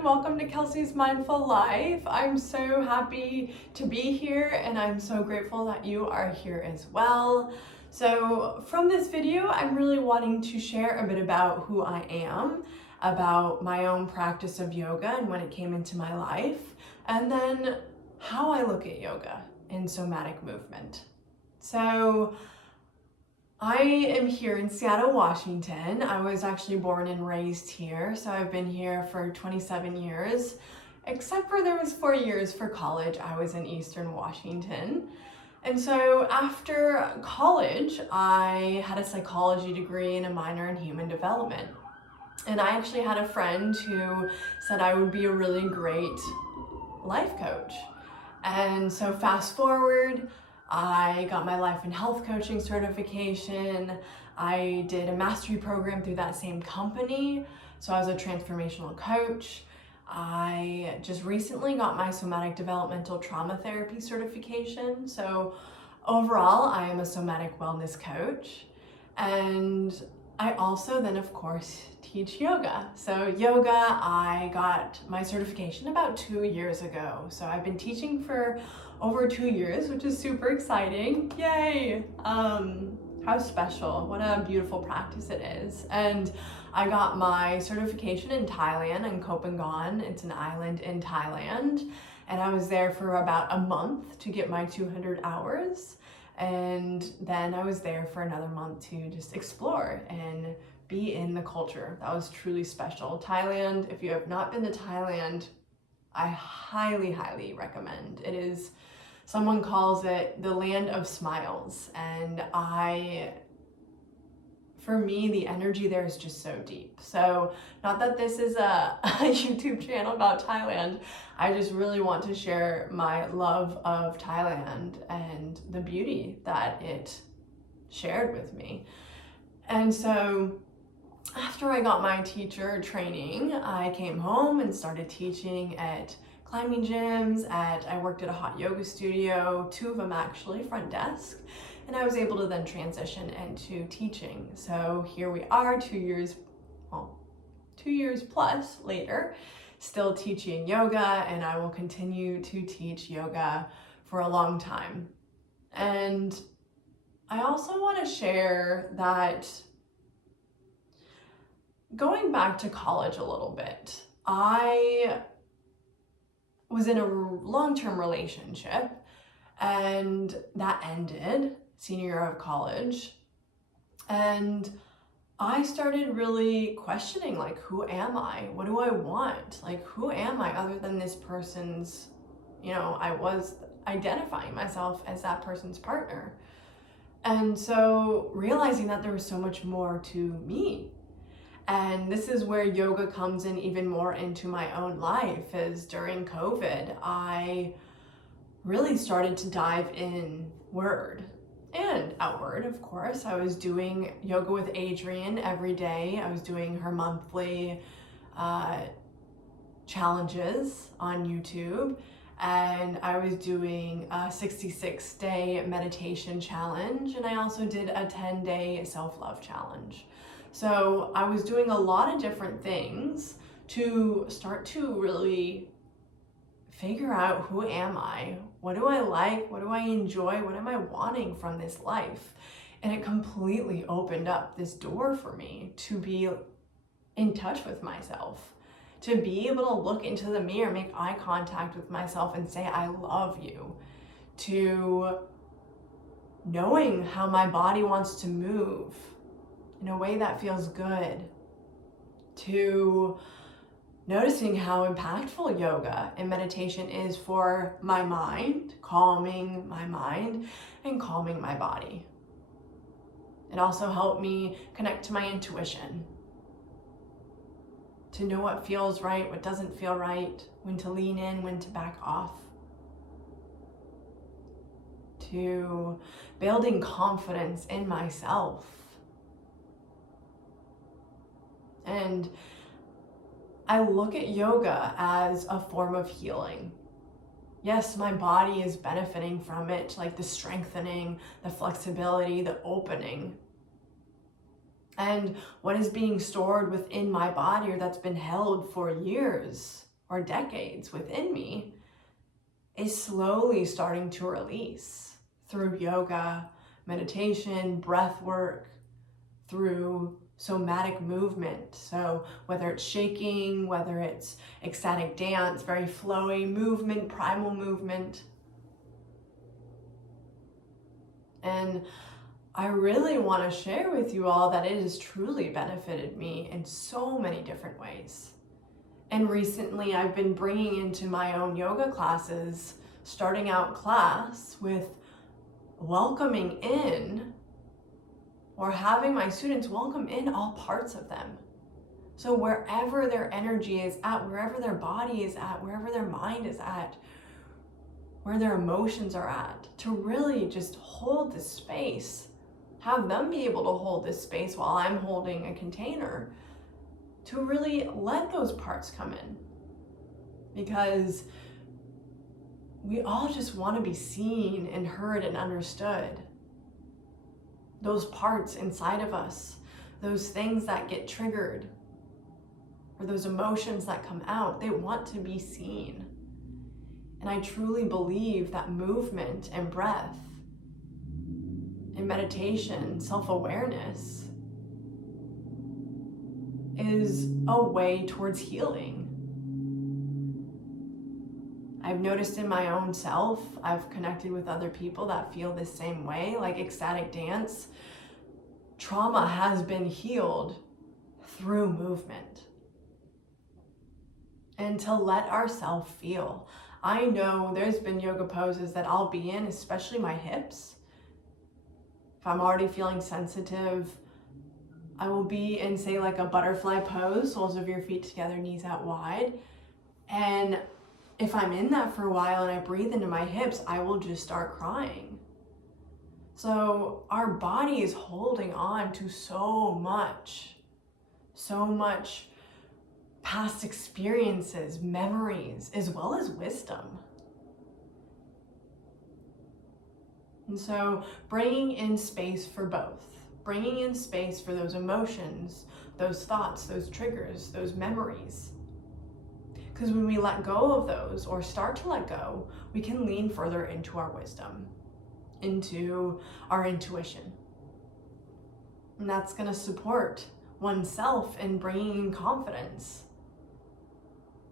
everyone, welcome to Kelsey's Mindful Life. I'm so happy to be here and I'm so grateful that you are here as well. So from this video, I'm really wanting to share a bit about who I am, about my own practice of yoga and when it came into my life, and then how I look at yoga and somatic movement. So I am here in Seattle, Washington. I was actually born and raised here, so I've been here for 27 years, except for there was 4 years for college. I was in Eastern Washington. And so after college, I had a psychology degree and a minor in human development. And I actually had a friend who said I would be a really great life coach. And so fast forward, I got my life and health coaching certification. I did a mastery program through that same company. So I was a transformational coach. I just recently got my somatic developmental trauma therapy certification. So overall, I am a somatic wellness coach. And I also then, of course, teach yoga. So yoga, I got my certification about 2 years ago. So I've been teaching for over 2 years, which is super exciting. Yay! How special. What a beautiful practice it is. And I got my certification in Thailand, in Koh Phangan. It's an island in Thailand. And I was there for about a month to get my 200 hours. And then I was there for another month to just explore and be in the culture. That was truly special. Thailand, if you have not been to Thailand, I highly, highly recommend. It is, someone calls it the land of smiles. And for me, the energy there is just so deep. So not that this is a YouTube channel about Thailand, I just really want to share my love of Thailand and the beauty that it shared with me. And so after I got my teacher training, I came home and started teaching at climbing gyms, I worked at a hot yoga studio, 2 of them actually, front desk. And I was able to then transition into teaching. So here we are 2 years plus later, still teaching yoga, and I will continue to teach yoga for a long time. And I also want to share that going back to college a little bit, I was in a long-term relationship and that ended senior year of college. And I started really questioning, like, who am I? What do I want? Like, who am I other than this person's, I was identifying myself as that person's partner. And so realizing that there was so much more to me. And this is where yoga comes in even more into my own life, is during COVID, I really started to dive inward and outward, of course. I was doing yoga with Adriene every day. I was doing her monthly challenges on YouTube. And I was doing a 66-day meditation challenge. And I also did a 10-day self-love challenge. So I was doing a lot of different things to start to really figure out, who am I? What do I like? What do I enjoy? What am I wanting from this life? And it completely opened up this door for me to be in touch with myself, to be able to look into the mirror, make eye contact with myself and say, I love you, to knowing how my body wants to move in a way that feels good, to noticing how impactful yoga and meditation is for my mind, calming my mind and calming my body. It also helped me connect to my intuition, to know what feels right, what doesn't feel right, when to lean in, when to back off, to building confidence in myself. And I look at yoga as a form of healing. Yes, my body is benefiting from it, like the strengthening, the flexibility, the opening. And what is being stored within my body, or that's been held for years, or decades within me is slowly starting to release through yoga, meditation, breath work, through somatic movement. So whether it's shaking, whether it's ecstatic dance, very flowy movement, primal movement. And I really want to share with you all that it has truly benefited me in so many different ways. And recently I've been bringing into my own yoga classes, starting out class with welcoming in, or having my students welcome in all parts of them. So wherever their energy is at, wherever their body is at, wherever their mind is at, where their emotions are at, to really just hold this space, have them be able to hold this space while I'm holding a container, to really let those parts come in. Because we all just want to be seen and heard and understood. Those parts inside of us, those things that get triggered, or those emotions that come out, they want to be seen. And I truly believe that movement and breath and meditation, self-awareness, is a way towards healing. I've noticed in my own self, I've connected with other people that feel the same way, like ecstatic dance. Trauma has been healed through movement. And to let ourselves feel. I know there's been yoga poses that I'll be in, especially my hips. If I'm already feeling sensitive, I will be in, say, like a butterfly pose, soles of your feet together, knees out wide. And if I'm in that for a while and I breathe into my hips, I will just start crying. So our body is holding on to so much past experiences, memories, as well as wisdom. And so bringing in space for both, bringing in space for those emotions, those thoughts, those triggers, those memories. Because when we let go of those, or start to let go, we can lean further into our wisdom, into our intuition. And that's going to support oneself in bringing in confidence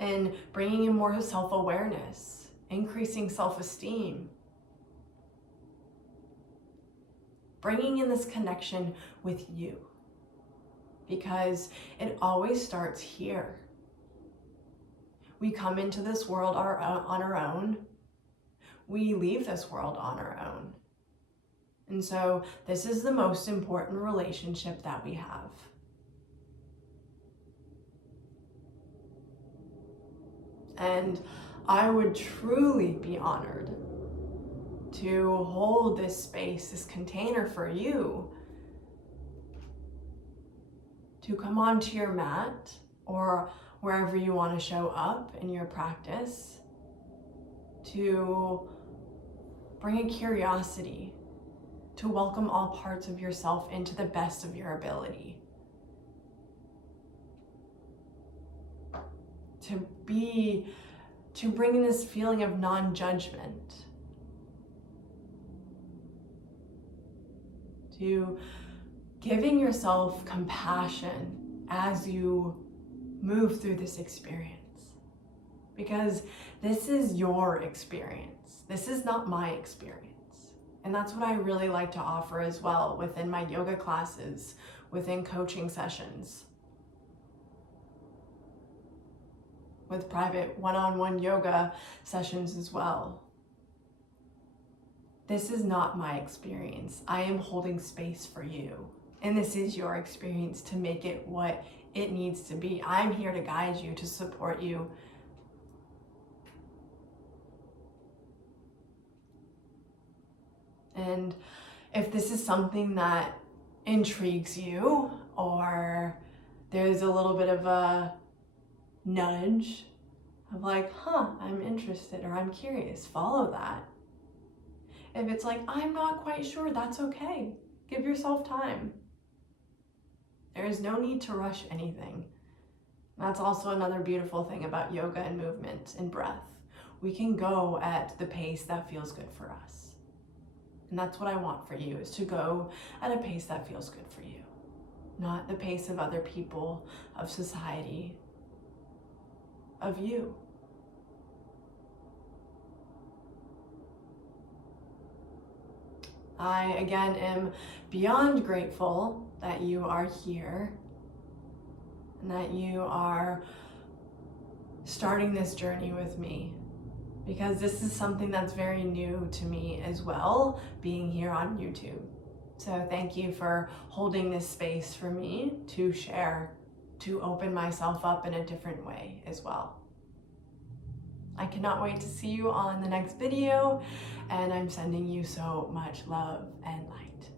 and bringing in more self-awareness, increasing self-esteem, bringing in this connection with you, because it always starts here. We come into this world on our own. We leave this world on our own. And so this is the most important relationship that we have. And I would truly be honored to hold this space, this container for you to come onto your mat or wherever you want to show up in your practice, to bring a curiosity, to welcome all parts of yourself into the best of your ability. To bring in this feeling of non-judgment, to giving yourself compassion as you move through this experience. Because this is your experience. This is not my experience. And that's what I really like to offer as well within my yoga classes, within coaching sessions, with private one-on-one yoga sessions as well. This is not my experience. I am holding space for you. And this is your experience to make it what it needs to be. I'm here to guide you, to support you. And if this is something that intrigues you, or there's a little bit of a nudge of like, I'm interested or I'm curious, follow that. If it's like, I'm not quite sure, that's okay. Give yourself time. There is no need to rush anything. That's also another beautiful thing about yoga and movement and breath. We can go at the pace that feels good for us. And that's what I want for you, is to go at a pace that feels good for you. Not the pace of other people, of society, of you. I, again, am beyond grateful that you are here and that you are starting this journey with me, because this is something that's very new to me as well, being here on YouTube. So thank you for holding this space for me to share, to open myself up in a different way as well. I cannot wait to see you on the next video, and I'm sending you so much love and light.